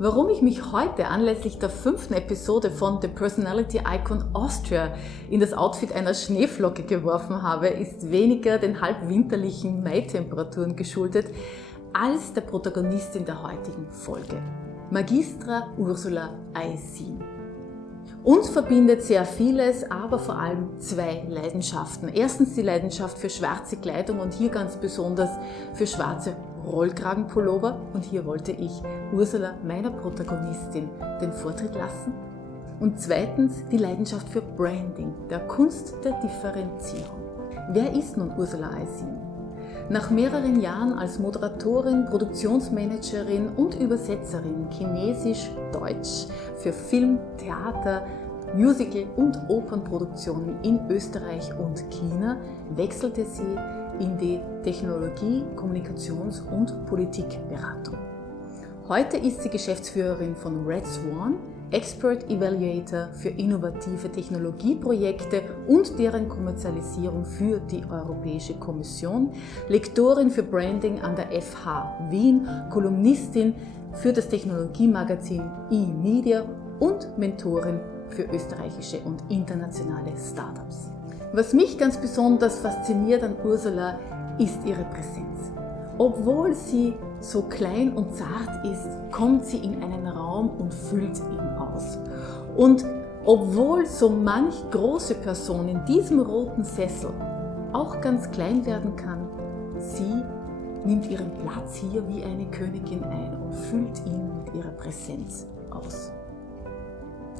Warum ich mich heute anlässlich der 5. Episode von The Personality Icon Austria in das Outfit einer Schneeflocke geworfen habe, ist weniger den halbwinterlichen Mai-Temperaturen geschuldet, als der Protagonistin der heutigen Folge, Magistra Ursula Aisin. Uns verbindet sehr vieles, aber vor allem zwei Leidenschaften. Erstens die Leidenschaft für schwarze Kleidung und hier ganz besonders für schwarze Rollkragenpullover. Und hier wollte ich Ursula, meiner Protagonistin, den Vortritt lassen. Und zweitens die Leidenschaft für Branding, der Kunst der Differenzierung. Wer ist nun Ursula Aisin? Nach mehreren Jahren als Moderatorin, Produktionsmanagerin und Übersetzerin Chinesisch-Deutsch für Film, Theater, Musical- und Opernproduktionen in Österreich und China wechselte sie in die Technologie-, Kommunikations- und Politikberatung. Heute ist sie Geschäftsführerin von Red Swan, Expert Evaluator für innovative Technologieprojekte und deren Kommerzialisierung für die Europäische Kommission, Lektorin für Branding an der FH Wien, Kolumnistin für das Technologiemagazin eMedia und Mentorin für österreichische und internationale Startups. Was mich ganz besonders fasziniert an Ursula, ist ihre Präsenz. Obwohl sie so klein und zart ist, kommt sie in einen Raum und füllt ihn aus. Und obwohl so manch große Person in diesem roten Sessel auch ganz klein werden kann, sie nimmt ihren Platz hier wie eine Königin ein und füllt ihn mit ihrer Präsenz aus.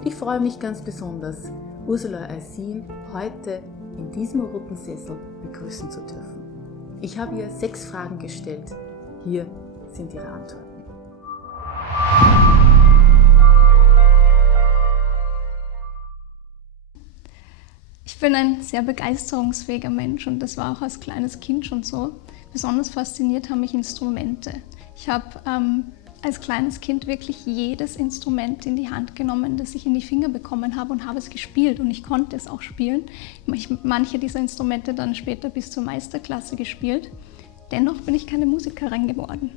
Ich freue mich ganz besonders, Ursula Aisin heute in diesem roten Sessel begrüßen zu dürfen. Ich habe ihr 6 Fragen gestellt. Hier sind ihre Antworten. Ich bin ein sehr begeisterungsfähiger Mensch und das war auch als kleines Kind schon so. Besonders fasziniert haben mich Instrumente. Ich habe als kleines Kind wirklich jedes Instrument in die Hand genommen, das ich in die Finger bekommen habe und habe es gespielt und ich konnte es auch spielen. Manche dieser Instrumente dann später bis zur Meisterklasse gespielt. Dennoch bin ich keine Musikerin geworden,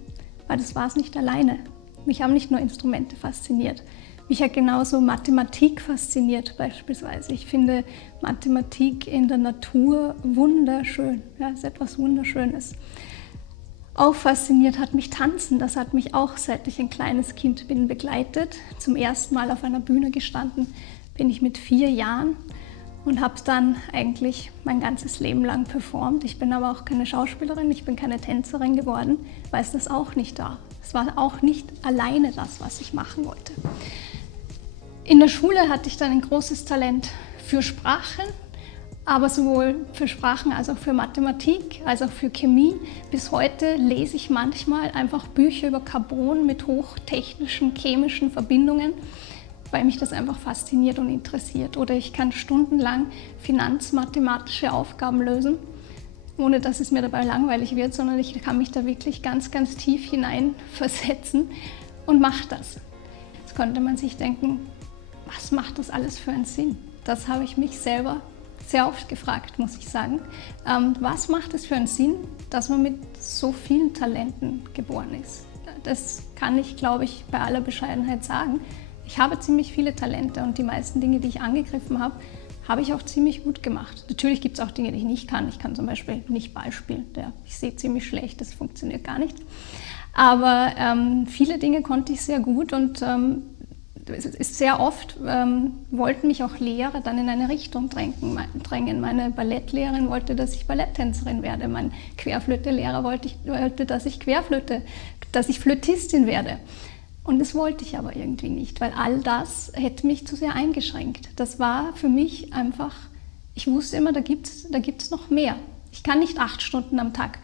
weil das war es nicht alleine. Mich haben nicht nur Instrumente fasziniert. Mich hat genauso Mathematik fasziniert beispielsweise. Ich finde Mathematik in der Natur wunderschön. Ja, es ist etwas Wunderschönes. Auch fasziniert hat mich Tanzen. Das hat mich auch, seit ich ein kleines Kind bin, begleitet. Zum ersten Mal auf einer Bühne gestanden bin ich mit 4 Jahren und habe dann eigentlich mein ganzes Leben lang performt. Ich bin aber auch keine Schauspielerin, ich bin keine Tänzerin geworden, weil es das auch nicht war. Es war auch nicht alleine das, was ich machen wollte. In der Schule hatte ich dann ein großes Talent für Sprachen, aber sowohl für Sprachen als auch für Mathematik, als auch für Chemie. Bis heute lese ich manchmal einfach Bücher über Carbon mit hochtechnischen chemischen Verbindungen, weil mich das einfach fasziniert und interessiert. Oder ich kann stundenlang finanzmathematische Aufgaben lösen, ohne dass es mir dabei langweilig wird, sondern ich kann mich da wirklich ganz, ganz tief hineinversetzen und mache das. Jetzt könnte man sich denken, was macht das alles für einen Sinn? Das habe ich mich selber sehr oft gefragt, muss ich sagen. Was macht es für einen Sinn, dass man mit so vielen Talenten geboren ist? Das kann ich, glaube ich, bei aller Bescheidenheit sagen. Ich habe ziemlich viele Talente und die meisten Dinge, die ich angegriffen habe, habe ich auch ziemlich gut gemacht. Natürlich gibt es auch Dinge, die ich nicht kann. Ich kann zum Beispiel nicht Ball spielen. Ich sehe ziemlich schlecht, das funktioniert gar nicht. Aber viele Dinge konnte ich sehr gut und sehr oft wollten mich auch Lehrer dann in eine Richtung drängen. Meine Ballettlehrerin wollte, dass ich Balletttänzerin werde. Mein Querflöte-Lehrer wollte, dass ich Flötistin werde. Und das wollte ich aber irgendwie nicht, weil all das hätte mich zu sehr eingeschränkt. Das war für mich einfach, ich wusste immer, da gibt's noch mehr. Ich kann nicht 8 Stunden am Tag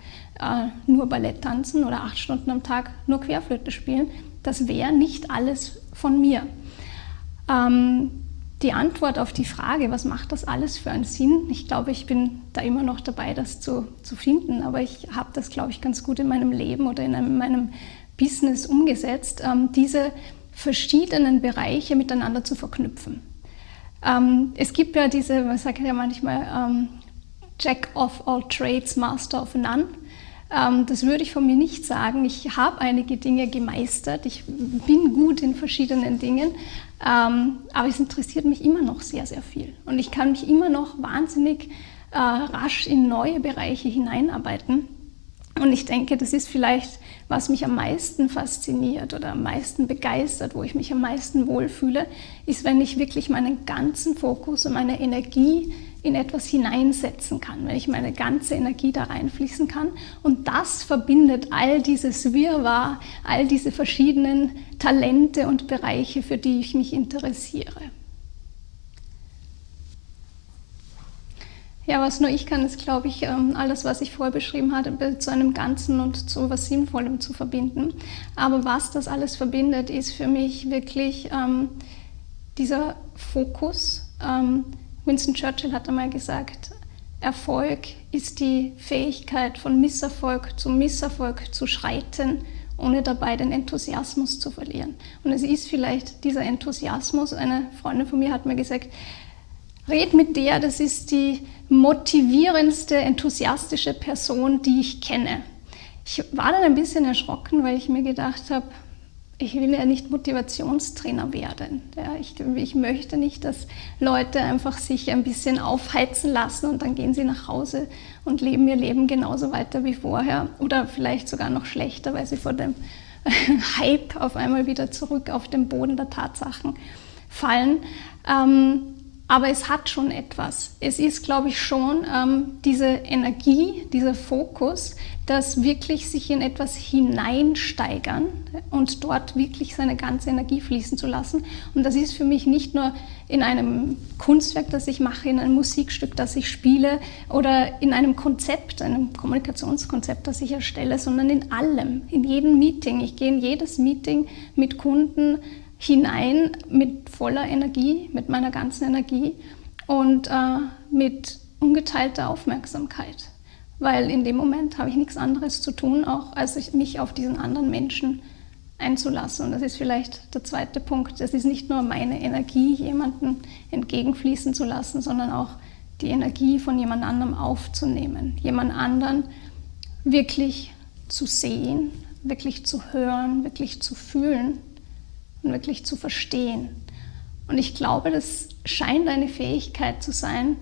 nur Ballett tanzen oder 8 Stunden am Tag nur Querflöte spielen. Das wäre nicht alles von mir. Die Antwort auf die Frage, was macht das alles für einen Sinn? Ich glaube, ich bin da immer noch dabei, das zu finden, aber ich habe das, glaube ich, ganz gut in meinem Leben oder in meinem Business umgesetzt, diese verschiedenen Bereiche miteinander zu verknüpfen. Es gibt ja man sagt ja manchmal, Jack of all trades, master of none. Das würde ich von mir nicht sagen. Ich habe einige Dinge gemeistert. Ich bin gut in verschiedenen Dingen. Aber es interessiert mich immer noch sehr, sehr viel. Und ich kann mich immer noch wahnsinnig rasch in neue Bereiche hineinarbeiten. Und ich denke, das ist vielleicht, was mich am meisten fasziniert oder am meisten begeistert, wo ich mich am meisten wohlfühle, ist, wenn ich wirklich meinen ganzen Fokus und meine Energie in etwas hineinsetzen kann, wenn ich meine ganze Energie da reinfließen kann. Und das verbindet all dieses Wirrwarr, all diese verschiedenen Talente und Bereiche, für die ich mich interessiere. Ja, was nur ich kann, ist, glaube ich, alles, was ich vorher beschrieben hatte, zu einem Ganzen und zu etwas Sinnvollem zu verbinden. Aber was das alles verbindet, ist für mich wirklich dieser Fokus. Winston Churchill hat einmal gesagt, Erfolg ist die Fähigkeit, von Misserfolg zu schreiten, ohne dabei den Enthusiasmus zu verlieren. Und es ist vielleicht dieser Enthusiasmus. Eine Freundin von mir hat mir gesagt, red mit der, das ist die motivierendste, enthusiastische Person, die ich kenne. Ich war dann ein bisschen erschrocken, weil ich mir gedacht habe, ich will ja nicht Motivationstrainer werden. Ja, ich möchte nicht, dass Leute einfach sich ein bisschen aufheizen lassen und dann gehen sie nach Hause und leben ihr Leben genauso weiter wie vorher oder vielleicht sogar noch schlechter, weil sie vor dem Hype auf einmal wieder zurück auf den Boden der Tatsachen fallen. Aber es hat schon etwas. Es ist, glaube ich, schon diese Energie, dieser Fokus, das wirklich sich in etwas hineinsteigern und dort wirklich seine ganze Energie fließen zu lassen. Und das ist für mich nicht nur in einem Kunstwerk, das ich mache, in einem Musikstück, das ich spiele oder in einem Konzept, einem Kommunikationskonzept, das ich erstelle, sondern in allem, in jedem Meeting. Ich gehe in jedes Meeting mit Kunden hinein mit voller Energie, mit meiner ganzen Energie und mit ungeteilter Aufmerksamkeit. Weil in dem Moment habe ich nichts anderes zu tun, auch als mich auf diesen anderen Menschen einzulassen. Und das ist vielleicht der zweite Punkt. Es ist nicht nur meine Energie, jemandem entgegenfließen zu lassen, sondern auch die Energie von jemand anderem aufzunehmen. Jemand anderen wirklich zu sehen, wirklich zu hören, wirklich zu fühlen und wirklich zu verstehen. Und ich glaube, das scheint eine Fähigkeit zu sein,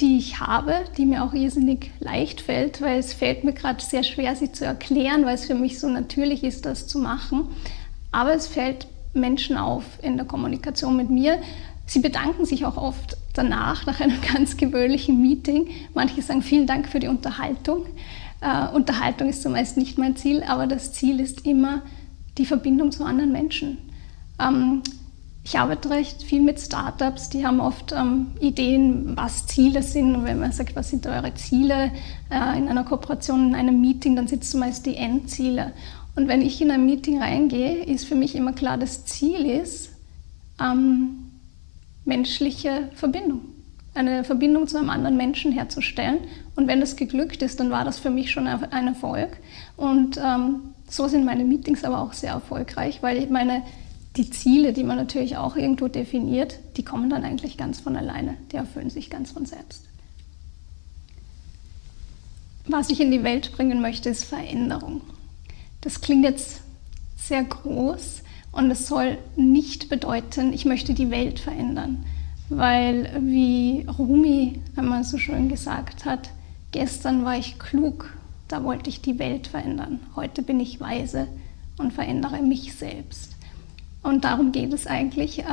die ich habe, die mir auch irrsinnig leicht fällt, weil es fällt mir gerade sehr schwer, sie zu erklären, weil es für mich so natürlich ist, das zu machen. Aber es fällt Menschen auf in der Kommunikation mit mir. Sie bedanken sich auch oft danach, nach einem ganz gewöhnlichen Meeting. Manche sagen, vielen Dank für die Unterhaltung. Unterhaltung ist zumeist nicht mein Ziel, aber das Ziel ist immer die Verbindung zu anderen Menschen. Ich arbeite recht viel mit Startups, die haben oft Ideen, was Ziele sind. Und wenn man sagt, was sind eure Ziele in einer Kooperation, in einem Meeting, dann sind es zumeist die Endziele. Und wenn ich in ein Meeting reingehe, ist für mich immer klar, das Ziel ist menschliche Verbindung. Eine Verbindung zu einem anderen Menschen herzustellen. Und wenn das geglückt ist, dann war das für mich schon ein Erfolg. Und so sind meine Meetings aber auch sehr erfolgreich, weil die Ziele, die man natürlich auch irgendwo definiert, die kommen dann eigentlich ganz von alleine. Die erfüllen sich ganz von selbst. Was ich in die Welt bringen möchte, ist Veränderung. Das klingt jetzt sehr groß und es soll nicht bedeuten, ich möchte die Welt verändern. Weil, wie Rumi einmal so schön gesagt hat, gestern war ich klug, da wollte ich die Welt verändern. Heute bin ich weise und verändere mich selbst. Und darum geht es eigentlich.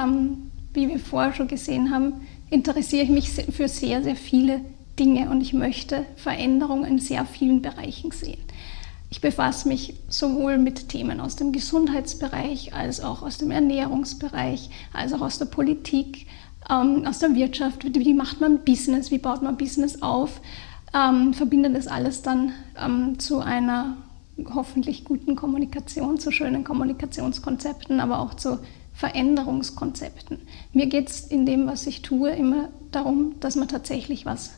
Wie wir vorher schon gesehen haben, interessiere ich mich für sehr, sehr viele Dinge und ich möchte Veränderung in sehr vielen Bereichen sehen. Ich befasse mich sowohl mit Themen aus dem Gesundheitsbereich, als auch aus dem Ernährungsbereich, als auch aus der Politik, aus der Wirtschaft. Wie macht man Business, wie baut man Business auf, verbindet das alles dann zu einer hoffentlich guten Kommunikation, zu schönen Kommunikationskonzepten, aber auch zu Veränderungskonzepten. Mir geht es in dem, was ich tue, immer darum, dass man tatsächlich was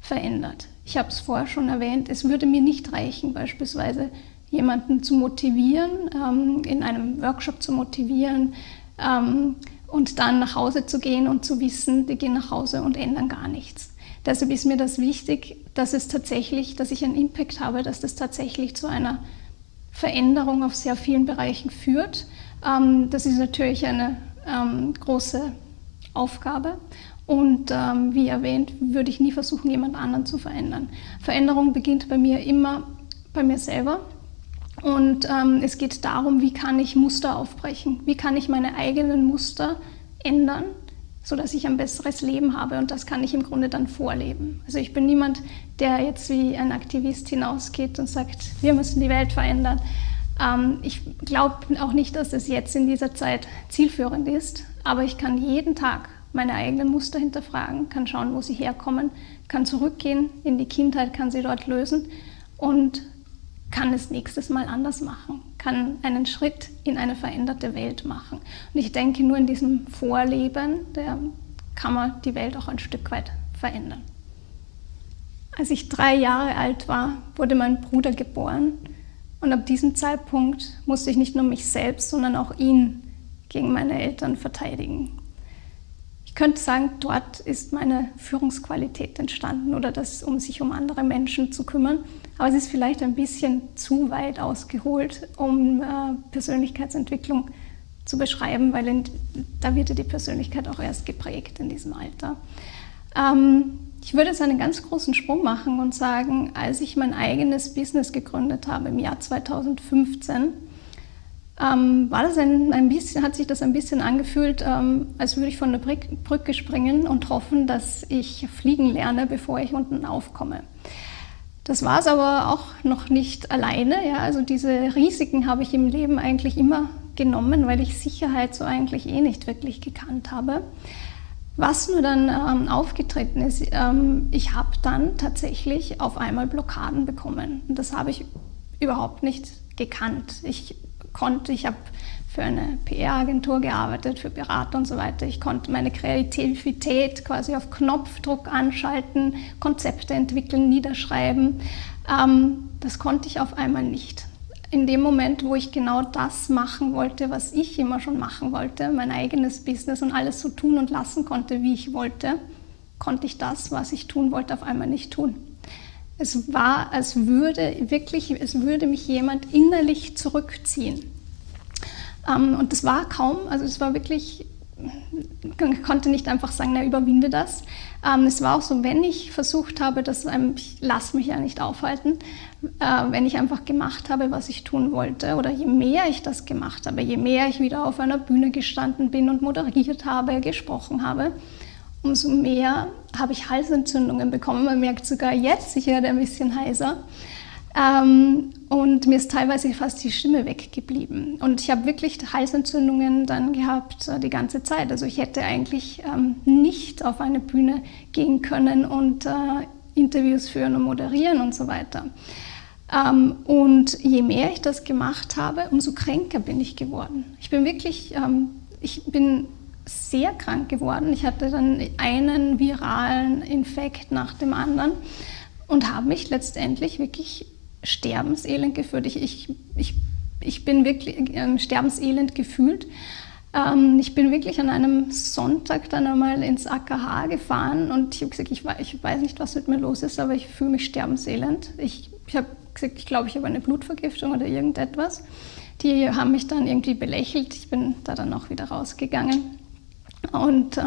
verändert. Ich habe es vorher schon erwähnt, es würde mir nicht reichen, beispielsweise jemanden zu motivieren, in einem Workshop zu motivieren und dann nach Hause zu gehen und zu wissen, die gehen nach Hause und ändern gar nichts. Deshalb ist mir das wichtig, dass ich einen Impact habe, dass das tatsächlich zu einer Veränderung auf sehr vielen Bereichen führt. Das ist natürlich eine große Aufgabe und wie erwähnt, würde ich nie versuchen, jemand anderen zu verändern. Veränderung beginnt bei mir immer bei mir selber und es geht darum, wie kann ich Muster aufbrechen, wie kann ich meine eigenen Muster ändern, sodass ich ein besseres Leben habe und das kann ich im Grunde dann vorleben. Also ich bin niemand, der jetzt wie ein Aktivist hinausgeht und sagt, wir müssen die Welt verändern. Ich glaube auch nicht, dass es jetzt in dieser Zeit zielführend ist, aber ich kann jeden Tag meine eigenen Muster hinterfragen, kann schauen, wo sie herkommen, kann zurückgehen in die Kindheit, kann sie dort lösen und kann es nächstes Mal anders machen, kann einen Schritt in eine veränderte Welt machen. Und ich denke, nur in diesem Vorleben, kann man die Welt auch ein Stück weit verändern. Als ich 3 Jahre alt war, wurde mein Bruder geboren und ab diesem Zeitpunkt musste ich nicht nur mich selbst, sondern auch ihn gegen meine Eltern verteidigen. Ich könnte sagen, dort ist meine Führungsqualität entstanden oder das, um sich um andere Menschen zu kümmern. Aber es ist vielleicht ein bisschen zu weit ausgeholt, um Persönlichkeitsentwicklung zu beschreiben, weil da wird ja die Persönlichkeit auch erst geprägt in diesem Alter. Ich würde jetzt einen ganz großen Sprung machen und sagen, als ich mein eigenes Business gegründet habe im Jahr 2015, hat sich das ein bisschen angefühlt, als würde ich von der Brücke springen und hoffen, dass ich fliegen lerne, bevor ich unten aufkomme. Das war es aber auch noch nicht alleine. Ja? Also diese Risiken habe ich im Leben eigentlich immer genommen, weil ich Sicherheit so eigentlich nicht wirklich gekannt habe. Was nur dann aufgetreten ist, ich habe dann tatsächlich auf einmal Blockaden bekommen. Und das habe ich überhaupt nicht gekannt. Ich habe für eine PR-Agentur gearbeitet, für Berater und so weiter. Ich konnte meine Kreativität quasi auf Knopfdruck anschalten, Konzepte entwickeln, niederschreiben. Das konnte ich auf einmal nicht. In dem Moment, wo ich genau das machen wollte, was ich immer schon machen wollte, mein eigenes Business und alles so tun und lassen konnte, wie ich wollte, konnte ich das, was ich tun wollte, auf einmal nicht tun. Es war, es würde mich jemand innerlich zurückziehen. Und das war kaum, also es war wirklich, ich konnte nicht einfach sagen, na, überwinde das. Es war auch so, wenn ich versucht habe, ich lasse mich ja nicht aufhalten, wenn ich einfach gemacht habe, was ich tun wollte, oder je mehr ich das gemacht habe, je mehr ich wieder auf einer Bühne gestanden bin und moderiert habe, gesprochen habe, umso mehr habe ich Halsentzündungen bekommen. Man merkt sogar jetzt, ich werde ein bisschen heiser. Und mir ist teilweise fast die Stimme weggeblieben. Und ich habe wirklich Halsentzündungen dann gehabt die ganze Zeit. Also ich hätte eigentlich nicht auf eine Bühne gehen können und Interviews führen und moderieren und so weiter. Und je mehr ich das gemacht habe, umso kränker bin ich geworden. Ich bin sehr krank geworden. Ich hatte dann einen viralen Infekt nach dem anderen und habe mich letztendlich wirklich sterbenselend gefühlt. Ich bin wirklich sterbenselend gefühlt. Ich bin wirklich an einem Sonntag dann einmal ins AKH gefahren und ich habe gesagt, ich weiß nicht, was mit mir los ist, aber ich fühle mich sterbenselend. Ich habe gesagt, ich glaube, ich habe eine Blutvergiftung oder irgendetwas. Die haben mich dann irgendwie belächelt. Ich bin da dann auch wieder rausgegangen und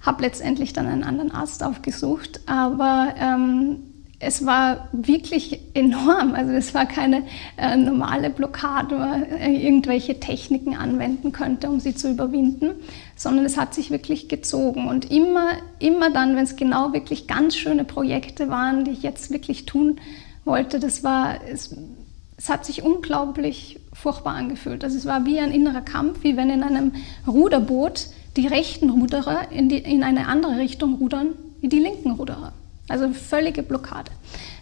habe letztendlich dann einen anderen Arzt aufgesucht. Aber es war wirklich enorm. Also es war keine normale Blockade, wo man irgendwelche Techniken anwenden könnte, um sie zu überwinden, sondern es hat sich wirklich gezogen. Und immer dann, wenn es genau wirklich ganz schöne Projekte waren, die ich jetzt wirklich tun wollte, es hat sich unglaublich furchtbar angefühlt. Also es war wie ein innerer Kampf, wie wenn in einem Ruderboot die rechten Ruderer in eine andere Richtung rudern wie die linken Ruderer. Also völlige Blockade.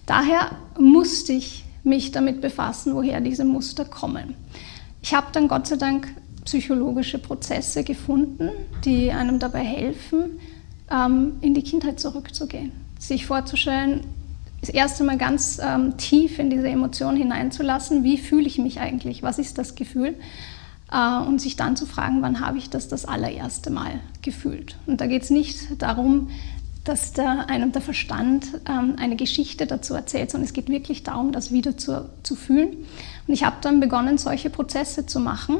Daher musste ich mich damit befassen, woher diese Muster kommen. Ich habe dann Gott sei Dank psychologische Prozesse gefunden, die einem dabei helfen, in die Kindheit zurückzugehen. Sich vorzustellen, das erste Mal ganz tief in diese Emotion hineinzulassen, wie fühle ich mich eigentlich, was ist das Gefühl? und sich dann zu fragen, wann habe ich das allererste Mal gefühlt. Und da geht es nicht darum, dass einem der Verstand eine Geschichte dazu erzählt, sondern es geht wirklich darum, das wieder zu fühlen. Und ich habe dann begonnen, solche Prozesse zu machen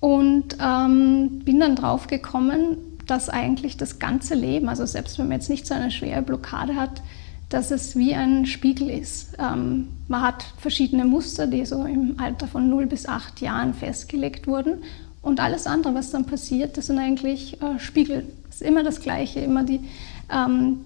und bin dann drauf gekommen, dass eigentlich das ganze Leben, also selbst wenn man jetzt nicht so eine schwere Blockade hat, dass es wie ein Spiegel ist. Man hat verschiedene Muster, die so im Alter von 0 bis 8 Jahren festgelegt wurden. Und alles andere, was dann passiert, das sind eigentlich Spiegel. Das ist immer das Gleiche, immer die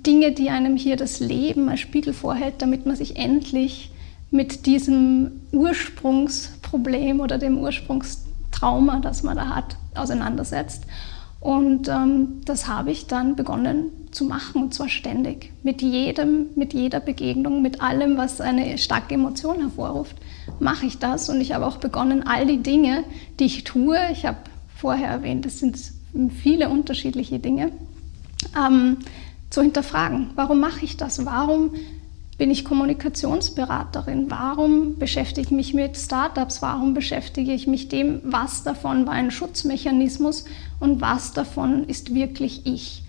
Dinge, die einem hier das Leben als Spiegel vorhält, damit man sich endlich mit diesem Ursprungsproblem oder dem Ursprungstrauma, das man da hat, auseinandersetzt. Und das habe ich dann begonnen zu machen, und zwar ständig. Mit jeder Begegnung, mit allem, was eine starke Emotion hervorruft, mache ich das. Und ich habe auch begonnen, all die Dinge, die ich tue, ich habe vorher erwähnt, es sind viele unterschiedliche Dinge, zu hinterfragen. Warum mache ich das? Warum bin ich Kommunikationsberaterin? Warum beschäftige ich mich mit Startups? Warum beschäftige ich mich dem, was davon war ein Schutzmechanismus und was davon ist wirklich ich?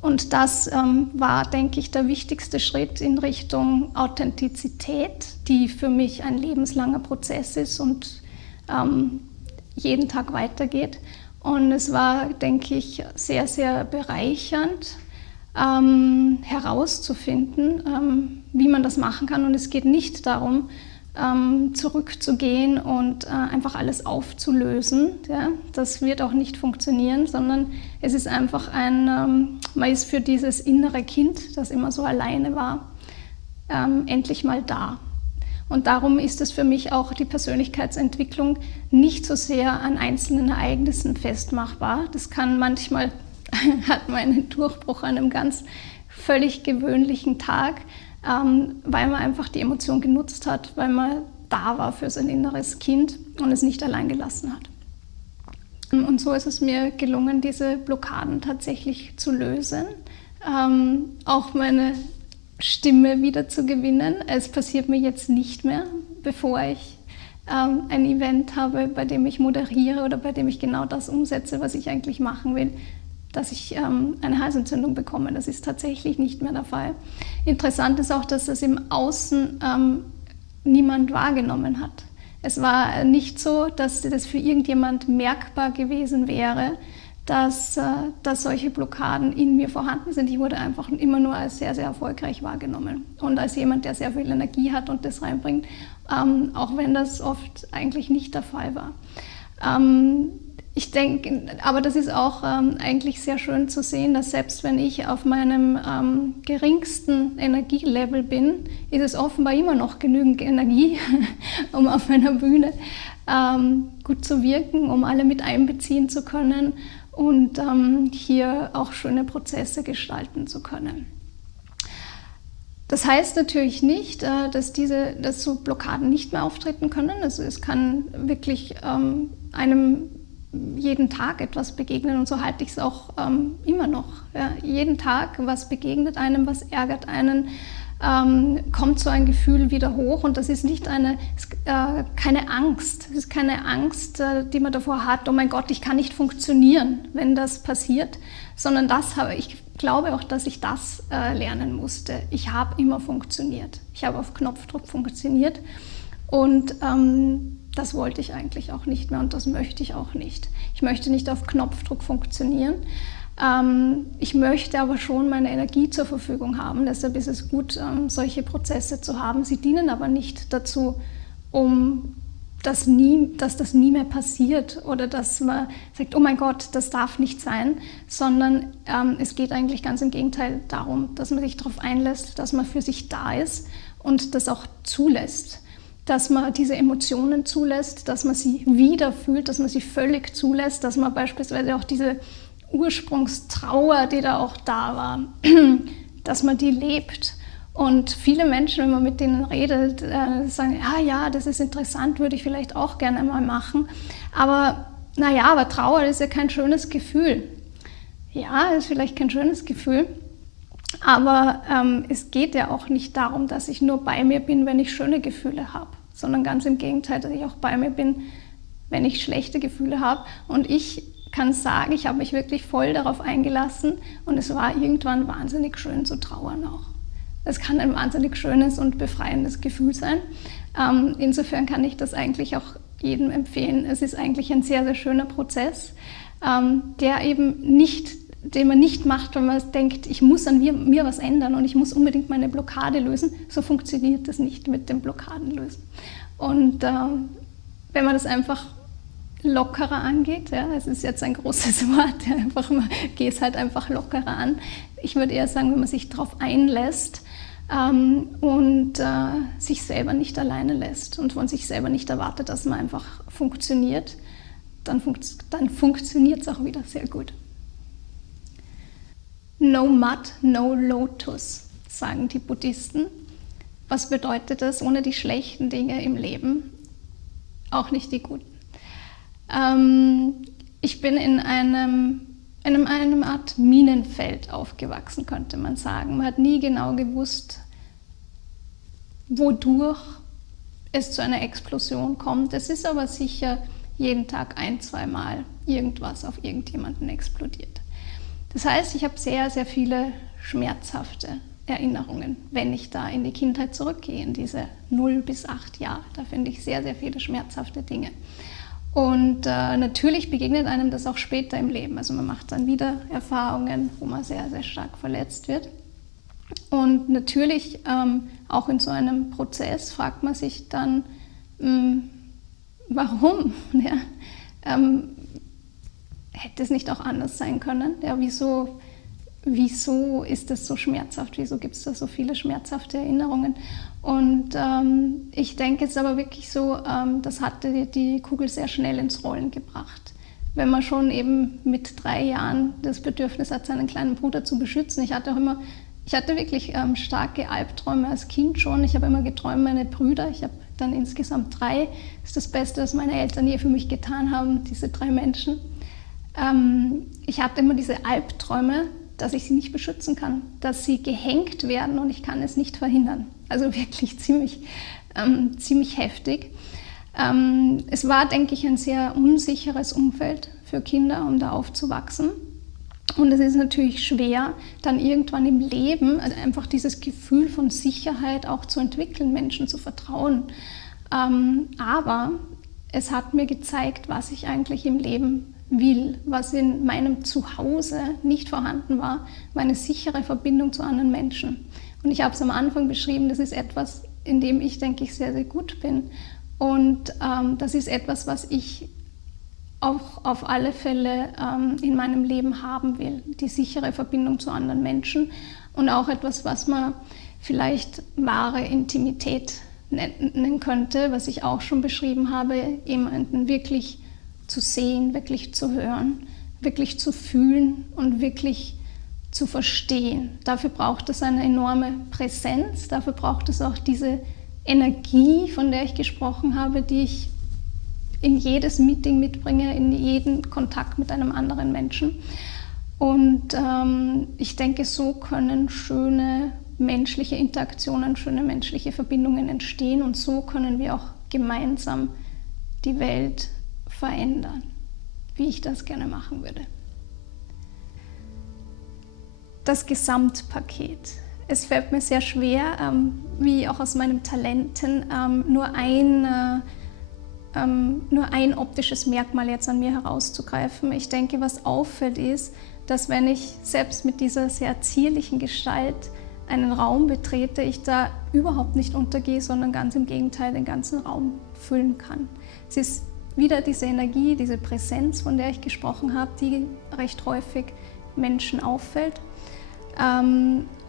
Und das war, denke ich, der wichtigste Schritt in Richtung Authentizität, die für mich ein lebenslanger Prozess ist und jeden Tag weitergeht. Und es war, denke ich, sehr, sehr bereichernd, herauszufinden, wie man das machen kann. Und es geht nicht darum, zurückzugehen und einfach alles aufzulösen. Ja? Das wird auch nicht funktionieren, sondern es ist einfach man ist für dieses innere Kind, das immer so alleine war, endlich mal da. Und darum ist es für mich auch die Persönlichkeitsentwicklung nicht so sehr an einzelnen Ereignissen festmachbar. Das kann manchmal hat man einen Durchbruch an einem ganz völlig gewöhnlichen Tag, weil man einfach die Emotion genutzt hat, weil man da war für sein inneres Kind und es nicht allein gelassen hat. Und so ist es mir gelungen, diese Blockaden tatsächlich zu lösen, auch meine Stimme wieder zu gewinnen. Es passiert mir jetzt nicht mehr, bevor ich ein Event habe, bei dem ich moderiere oder bei dem ich genau das umsetze, was ich eigentlich machen will, dass ich eine Halsentzündung bekomme. Das ist tatsächlich nicht mehr der Fall. Interessant ist auch, dass das im Außen niemand wahrgenommen hat. Es war nicht so, dass das für irgendjemand merkbar gewesen wäre, dass solche Blockaden in mir vorhanden sind. Ich wurde einfach immer nur als sehr, sehr erfolgreich wahrgenommen und als jemand, der sehr viel Energie hat und das reinbringt, auch wenn das oft eigentlich nicht der Fall war. Ich denke, aber das ist auch eigentlich sehr schön zu sehen, dass selbst wenn ich auf meinem geringsten Energielevel bin, ist es offenbar immer noch genügend Energie, um auf einer Bühne gut zu wirken, um alle mit einbeziehen zu können und hier auch schöne Prozesse gestalten zu können. Das heißt natürlich nicht, dass so Blockaden nicht mehr auftreten können. Also es kann wirklich einem jeden Tag etwas begegnen und so halte ich es auch immer noch. Ja. Jeden Tag, was begegnet einem, was ärgert einen, kommt so ein Gefühl wieder hoch und das ist nicht keine Angst. Es ist keine Angst, die man davor hat, oh mein Gott, ich kann nicht funktionieren, wenn das passiert, sondern ich glaube auch, dass ich das lernen musste. Ich habe immer funktioniert. Ich habe auf Knopfdruck funktioniert und das wollte ich eigentlich auch nicht mehr und das möchte ich auch nicht. Ich möchte nicht auf Knopfdruck funktionieren. Ich möchte aber schon meine Energie zur Verfügung haben. Deshalb ist es gut, solche Prozesse zu haben. Sie dienen aber nicht dazu, dass das nie mehr passiert oder dass man sagt, oh mein Gott, das darf nicht sein, sondern es geht eigentlich ganz im Gegenteil darum, dass man sich darauf einlässt, dass man für sich da ist und das auch zulässt. Dass man diese Emotionen zulässt, dass man sie wieder fühlt, dass man sie völlig zulässt, dass man beispielsweise auch diese Ursprungstrauer, die da auch da war, dass man die lebt. Und viele Menschen, wenn man mit denen redet, sagen, ja, das ist interessant, würde ich vielleicht auch gerne mal machen. Aber Trauer ist ja kein schönes Gefühl. Ja, ist vielleicht kein schönes Gefühl. Aber es geht ja auch nicht darum, dass ich nur bei mir bin, wenn ich schöne Gefühle habe, sondern ganz im Gegenteil, dass ich auch bei mir bin, wenn ich schlechte Gefühle habe. Und ich kann sagen, ich habe mich wirklich voll darauf eingelassen und es war irgendwann wahnsinnig schön zu trauern auch. Es kann ein wahnsinnig schönes und befreiendes Gefühl sein. Insofern kann ich das eigentlich auch jedem empfehlen. Es ist eigentlich ein sehr, sehr schöner Prozess, den man nicht macht, wenn man denkt, ich muss an mir was ändern und ich muss unbedingt meine Blockade lösen. So funktioniert das nicht mit dem Blockadenlösen. Und wenn man das einfach lockerer angeht, ja, es ist jetzt ein großes Wort, ja, man geht es halt einfach lockerer an. Ich würde eher sagen, wenn man sich darauf einlässt und sich selber nicht alleine lässt und von sich selber nicht erwartet, dass man einfach funktioniert, dann funktioniert es auch wieder sehr gut. No mud, no lotus, sagen die Buddhisten. Was bedeutet das? Ohne die schlechten Dinge im Leben auch nicht die guten. Ich bin in einem Art Minenfeld aufgewachsen, könnte man sagen. Man hat nie genau gewusst, wodurch es zu einer Explosion kommt. Es ist aber sicher jeden Tag 1-2 Mal irgendwas auf irgendjemanden explodiert. Das heißt, ich habe sehr, sehr viele schmerzhafte Erinnerungen, wenn ich da in die Kindheit zurückgehe, in diese 0 bis 8 Jahre. Da finde ich sehr, sehr viele schmerzhafte Dinge. Und natürlich begegnet einem das auch später im Leben. Also man macht dann wieder Erfahrungen, wo man sehr, sehr stark verletzt wird. Und natürlich auch in so einem Prozess fragt man sich dann, warum? Ja? Hätte es nicht auch anders sein können? Ja, wieso ist das so schmerzhaft? Wieso gibt es da so viele schmerzhafte Erinnerungen? Und ich denke jetzt aber wirklich so, das hatte die Kugel sehr schnell ins Rollen gebracht. Wenn man schon eben mit 3 Jahren das Bedürfnis hat, seinen kleinen Bruder zu beschützen. Ich hatte wirklich starke Albträume als Kind schon. Ich habe immer geträumt, meine Brüder, ich habe dann insgesamt 3, das ist das Beste, was meine Eltern je für mich getan haben, diese 3 Menschen. Ich hatte immer diese Albträume, dass ich sie nicht beschützen kann, dass sie gehängt werden und ich kann es nicht verhindern. Also wirklich ziemlich heftig. Es war, denke ich, ein sehr unsicheres Umfeld für Kinder, um da aufzuwachsen. Und es ist natürlich schwer, dann irgendwann im Leben einfach dieses Gefühl von Sicherheit auch zu entwickeln, Menschen zu vertrauen. Aber es hat mir gezeigt, was ich eigentlich im Leben will, was in meinem Zuhause nicht vorhanden war eine sichere Verbindung zu anderen Menschen. Und ich habe es am Anfang beschrieben, das ist etwas, in dem ich, denke ich, sehr, sehr gut bin. Und das ist etwas, was ich auch auf alle Fälle in meinem Leben haben will, die sichere Verbindung zu anderen Menschen und auch etwas, was man vielleicht wahre Intimität nennen könnte, was ich auch schon beschrieben habe, jemanden wirklich zu sehen, wirklich zu hören, wirklich zu fühlen und wirklich zu verstehen. Dafür braucht es eine enorme Präsenz, dafür braucht es auch diese Energie, von der ich gesprochen habe, die ich in jedes Meeting mitbringe, in jeden Kontakt mit einem anderen Menschen. Und ich denke, so können schöne menschliche Interaktionen, schöne menschliche Verbindungen entstehen und so können wir auch gemeinsam die Welt verändern, wie ich das gerne machen würde. Das Gesamtpaket. Es fällt mir sehr schwer, wie auch aus meinen Talenten, nur ein optisches Merkmal jetzt an mir herauszugreifen. Ich denke, was auffällt ist, dass wenn ich selbst mit dieser sehr zierlichen Gestalt einen Raum betrete, ich da überhaupt nicht untergehe, sondern ganz im Gegenteil den ganzen Raum füllen kann. Es ist wieder diese Energie, diese Präsenz, von der ich gesprochen habe, die recht häufig Menschen auffällt.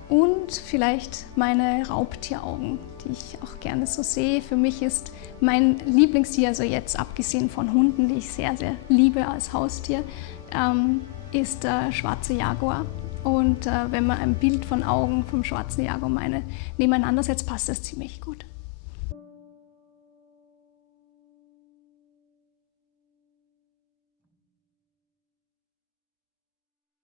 Und vielleicht meine Raubtieraugen, die ich auch gerne so sehe. Für mich ist mein Lieblingstier, also jetzt abgesehen von Hunden, die ich sehr, sehr liebe als Haustier, ist der schwarze Jaguar. Und wenn man ein Bild von Augen vom schwarzen Jaguar nebeneinander setzt, passt das ziemlich gut.